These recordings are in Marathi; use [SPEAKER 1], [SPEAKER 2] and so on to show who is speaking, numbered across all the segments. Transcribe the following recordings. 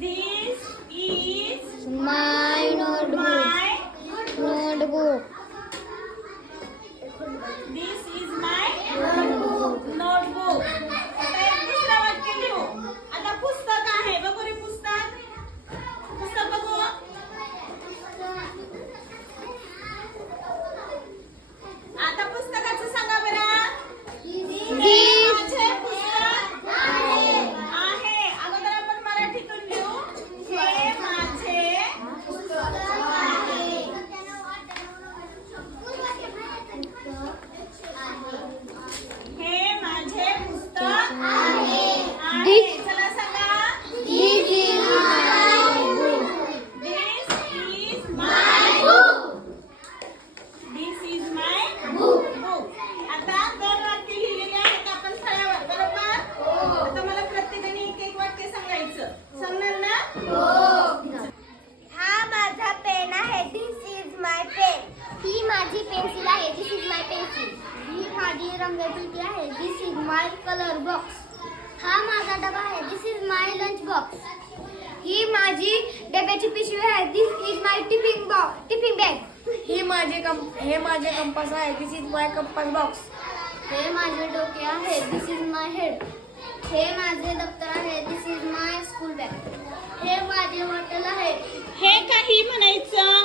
[SPEAKER 1] This is
[SPEAKER 2] my notebook. My Notebook. ही माझी पेन्सिल आहे दिस इज माय पेन्सिल. ही माझी रंगपेटी आहे this is my colour box. हा माझा डबा आहे this is my lunch box ही माझी डब्याची पिशवी आहे this is my tiffin box tiffin bag
[SPEAKER 3] ही माझे कं हे माझे कंपास आहे this is my compass box
[SPEAKER 2] हे माझे डोके आहे दिस इज माय हेड हे माझे दप्तर आहे this is my school bag हे माझे हॉटेल आहे.
[SPEAKER 1] हे काही म्हणायचं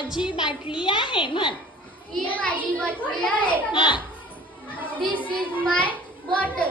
[SPEAKER 1] माझी बाटली आहे म्हण.
[SPEAKER 2] ही माझी बाटली आहे.
[SPEAKER 1] हा.
[SPEAKER 2] दिस इज माय बॉटल